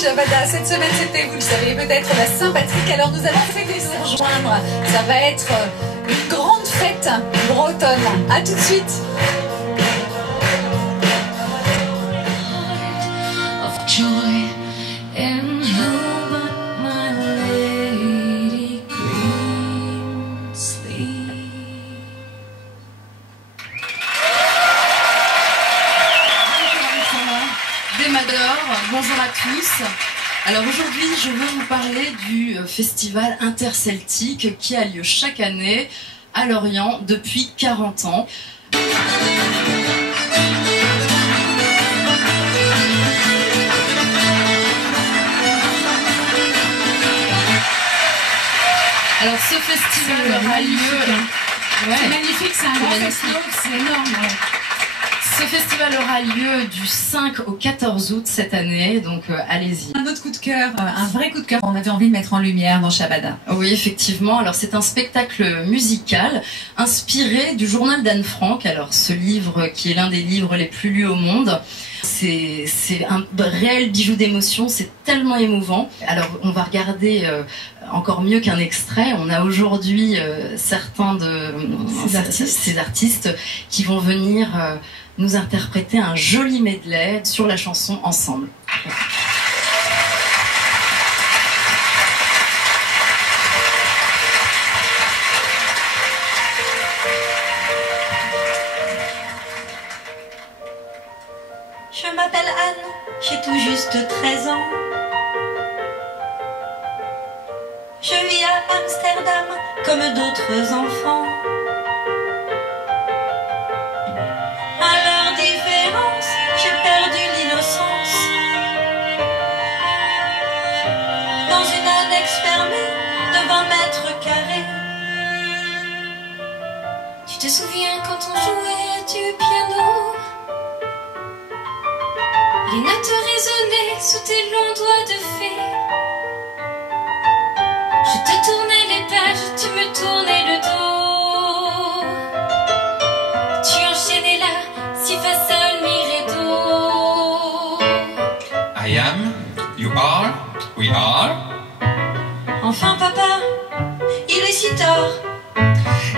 Shabada. Cette semaine, c'était, vous le savez peut-être, la Saint-Patrick. Alors nous allons fêter, vous rejoindre. Ça va être une grande fête bretonne. A tout de suite. Bonjour à tous. Alors aujourd'hui, je veux vous parler du festival interceltique qui a lieu chaque année à Lorient depuis 40 ans. Alors ce festival aura lieu... C'est magnifique, c'est un grand festival, c'est énorme. Ce festival aura lieu du 5 au 14 août cette année, donc allez-y. Un autre coup de cœur, un vrai coup de cœur, on avait envie de mettre en lumière dans Shabada. Oui, effectivement. Alors c'est un spectacle musical inspiré du journal d'Anne Frank. Alors ce livre qui est l'un des livres les plus lus au monde. C'est un réel bijou d'émotion, c'est tellement émouvant. Alors on va regarder encore mieux qu'un extrait. On a aujourd'hui certains de ces artistes qui vont venir nous interpréter un joli medley sur la chanson Ensemble. Je m'appelle Anne, j'ai tout juste 13 ans. Je vis à Amsterdam comme d'autres enfants. À leur différence, j'ai perdu l'innocence. Dans une annexe fermée de 20 mètres carrés. Tu te souviens quand on jouait du piano? Les notes résonnaient sous tes longs doigts de fée. Je te tournais les pages, tu me tournais le dos. Tu enchaînais là, si fa sol mi ré do. I am, you are, we are. Enfin papa, il est si tard.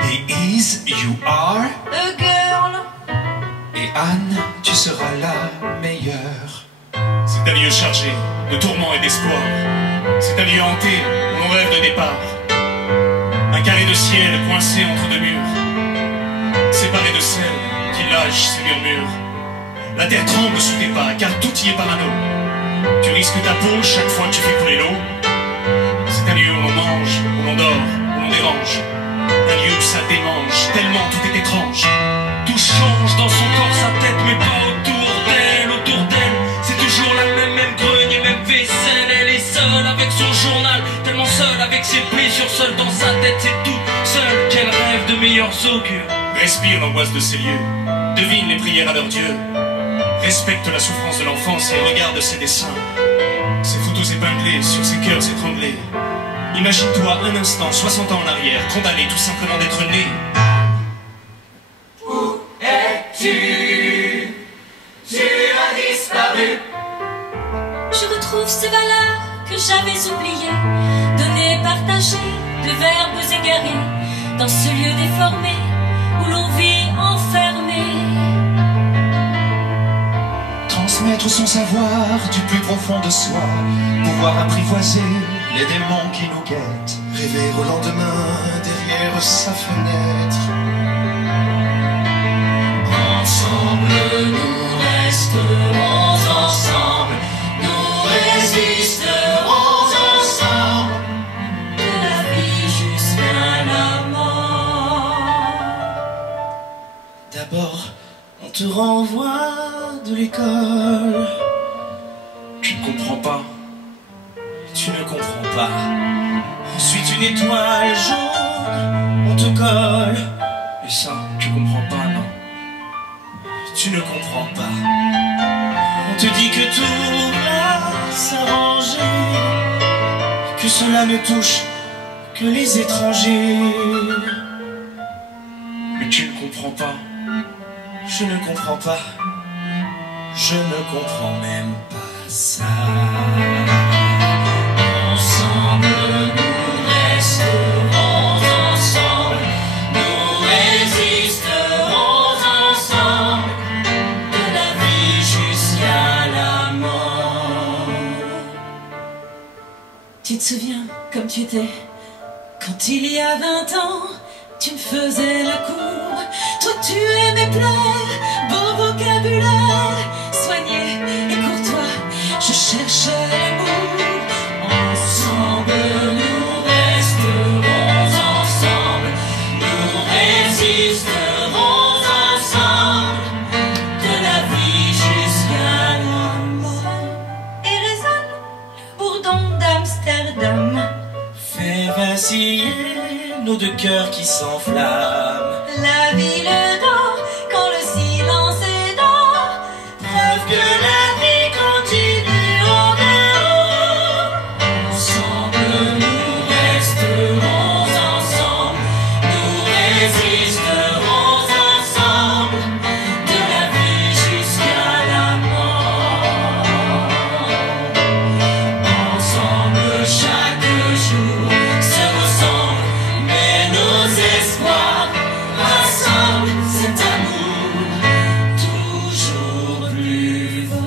He is, you are. A girl. Et Anne, tu seras la meilleure. C'est un lieu chargé de tourments et d'espoir. C'est un lieu hanté où l'on rêve de départ. Un carré de ciel coincé entre deux murs, séparé de celle qui lâche ses murmures. La terre tremble sous tes pas car tout y est parano. Tu risques ta peau chaque fois que tu fais couler l'eau. C'est un lieu où l'on mange, où l'on dort, où l'on dérange. Un lieu où ça démange, tellement tout est étrange. Tout change dans son corps, sa tête, mais pas autour d'elle. Autour d'elle, c'est toujours la même grenier, même vaisselle. Elle est seule avec son journal, tellement seule avec ses blessures, seule dans sa tête, c'est tout seul qu'elle rêve de meilleurs augures. Respire l'angoisse de ces lieux, devine les prières à leur Dieu. Respecte la souffrance de l'enfance et regarde ses dessins. Ces photos épinglées sur ses cœurs étranglés. Imagine-toi un instant, 60 ans en arrière, condamné tout simplement d'être né. Je retrouve ces valeurs que j'avais oubliées. Donner, partager, de verbes égarés. Dans ce lieu déformé où l'on vit enfermé. Transmettre son savoir du plus profond de soi. Pouvoir apprivoiser les démons qui nous guettent. Rêver au lendemain derrière sa fenêtre. Ensemble nous resterons ensemble. Nous résisterons ensemble. De la vie jusqu'à la mort. D'abord, on te renvoie de l'école. Tu ne comprends pas. Tu ne comprends pas. Ensuite, une étoile jaune, on te colle. Et ça, tu comprends pas, non? Tu ne comprends pas. On te dit que tout va s'arranger, que cela ne touche que les étrangers. Mais tu ne comprends pas. Je ne comprends pas. Je ne comprends même pas. ça. Ensemble, nous resterons ensemble, nous résisterons ensemble, de la vie jusqu'à la mort. Tu te souviens comme tu étais quand il y a 20 ans, tu me faisais la cour. Toi tu aimais plaire, beau vocabulaire, soigné et courtois, je cherchais l'amour. Ensemble, nous resterons ensemble, nous résisterons ensemble, de la vie jusqu'à la mort. Et résonne le bourdon d'Amsterdam, Fais vaciller nos deux cœurs qui s'enflamment. la ville dort quand le silence est d'or, Preuve que la vie continue en dehors. Ensemble, nous resterons ensemble, nous résisterons ensemble, de la vie jusqu'à la mort. Ensemble, chaque jour se ressemble, mais nos espoirs rassemblent cet amour toujours plus fort.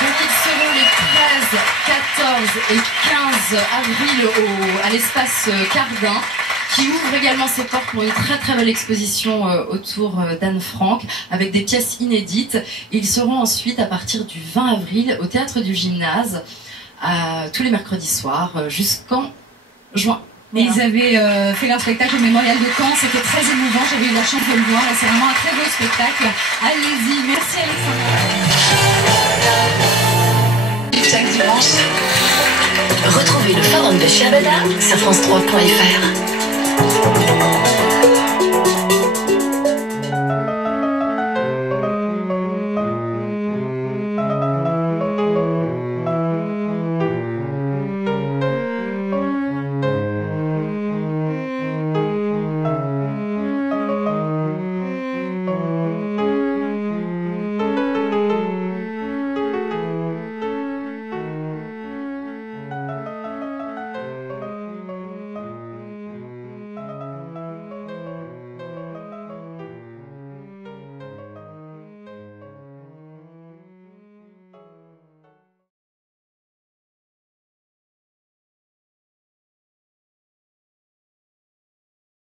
Donc ils seront les 13, 14 et 15 avril à l'espace Cardin, qui ouvre également ses portes pour une très très belle exposition autour d'Anne Frank avec des pièces inédites. Et ils seront ensuite à partir du 20 avril au Théâtre du Gymnase tous les mercredis soirs jusqu'en juin. Et ils avaient fait leur spectacle au Mémorial de Caen, c'était très émouvant, j'avais eu la chance de le voir, et c'est vraiment un très beau spectacle. Allez-y, merci Alexandra. Chaque dimanche, retrouvez le forum de Shabada sur France3.fr.